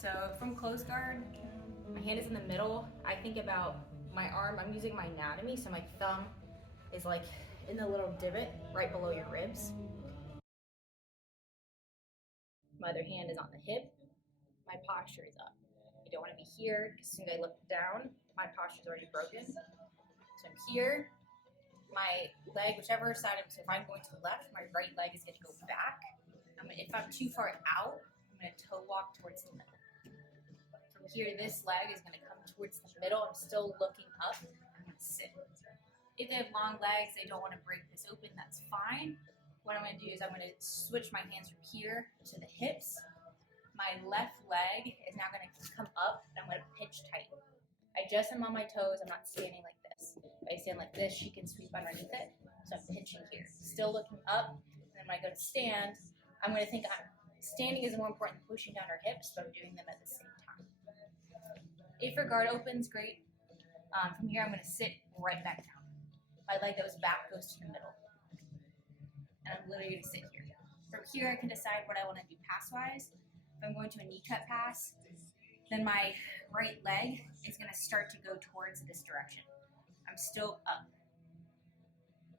So from closed guard, my hand is in the middle. I think about my arm, I'm using my anatomy, so my thumb is like in the little divot right below your ribs. My other hand is on the hip. My posture is up. You don't want to be here, because as soon as I look down, my posture is already broken. So I'm here, my leg, whichever side, so if I'm going to the left, my right leg is going to go back. If I'm too far out, I'm going to toe walk towards the middle. From here, this leg is going to come towards the middle. I'm still looking up. I'm going to sit. If they have long legs, they don't want to break this open, that's fine. What I'm going to do is I'm going to switch my hands from here to the hips. My left leg is now going to come up, and I'm going to pinch tight. I just am on my toes. I'm not standing like this. If I stand like this, she can sweep underneath it. So I'm pinching here. Still looking up. And then when I go to stand, I'm going to think standing is more important than pushing down her hips, but I'm doing them at the same time. If her guard opens, great. From here, I'm going to sit right back down. My leg that was back goes to the middle. And I'm literally going to sit here. From here, I can decide what I want to do pass-wise. If I'm going to a knee cut pass, then my right leg is going to start to go towards this direction. I'm still up.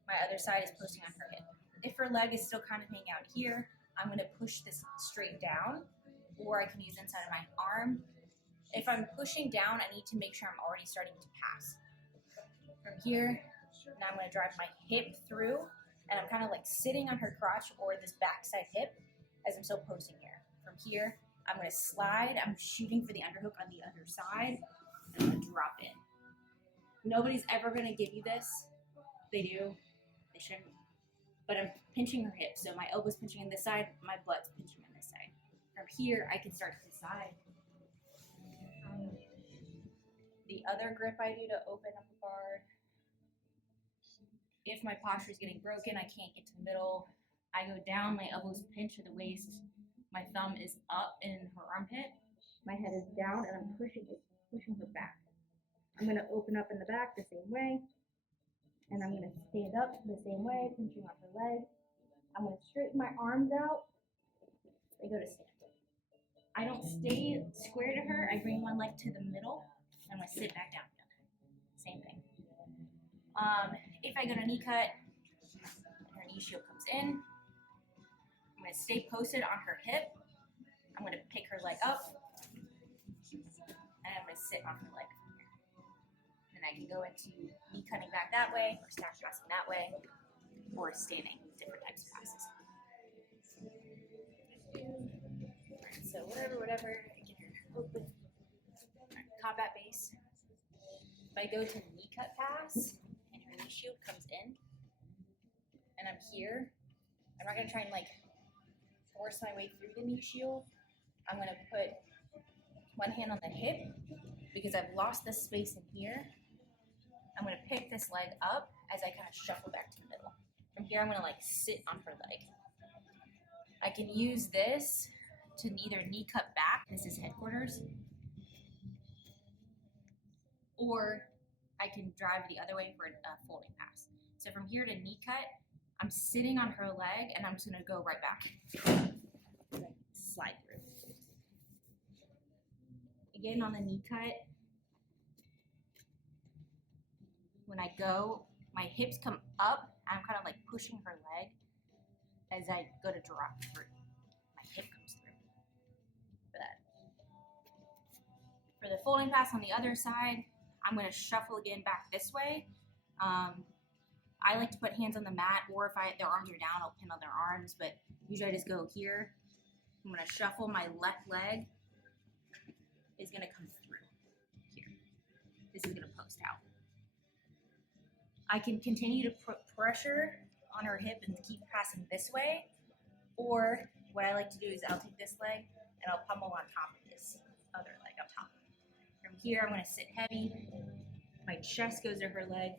My other side is posting on her hip. If her leg is still kind of hanging out here, I'm going to push this straight down, or I can use inside of my arm. If I'm pushing down, I need to make sure I'm already starting to pass. From here, now I'm going to drive my hip through, and I'm kind of like sitting on her crotch or this backside hip as I'm still posting here. From here, I'm going to slide. I'm shooting for the underhook on the other side. And I'm going to drop in. Nobody's ever going to give you this. They do. They shouldn't. But I'm pinching her hips. So my elbow's pinching on this side. My butt's pinching on this side. From here, I can start to decide. The other grip I do to open up a guard. If my posture is getting broken, I can't get to the middle. I go down, my elbows pinch to the waist. My thumb is up in her armpit. My head is down, and I'm pushing her back. I'm going to open up in the back the same way. And I'm going to stand up the same way, pinching on her leg. I'm going to straighten my arms out and go to stand. I don't stay square to her. I bring one leg to the middle. And I'm going to sit back down again. Same thing. If I go to knee cut, and her knee shield comes in, I'm going to stay posted on her hip. I'm going to pick her leg up, and I'm going to sit on her leg from here. Then I can go into knee cutting back that way, or stack passing that way, or standing, different types of passes. Alright, so whatever, get her open. Right, combat base. If I go to knee cut pass, and her knee shield comes in, and I'm here, I'm not going to try and like force my way through the knee shield. I'm going to put one hand on the hip because I've lost this space in here. I'm going to pick this leg up as I kind of shuffle back to the middle. From here, I'm going to like sit on her leg. I can use this to either knee cut back, this is headquarters, or I can drive the other way for a folding pass. So from here to knee cut, I'm sitting on her leg, and I'm just going to go right back. Slide through. Again, on the knee cut, when I go, my hips come up, and I'm kind of like pushing her leg as I go to drop through. My hip comes through. For that. For the folding pass on the other side, I'm going to shuffle again back this way. I like to put hands on the mat, or if their arms are down, I'll pin on their arms, but usually I just go here. I'm going to shuffle. My left leg is going to come through here. This is going to post out. I can continue to put pressure on her hip and keep passing this way, or what I like to do is I'll take this leg and I'll pummel on top of this other leg on top. From here, I'm going to sit heavy. My chest goes to her leg.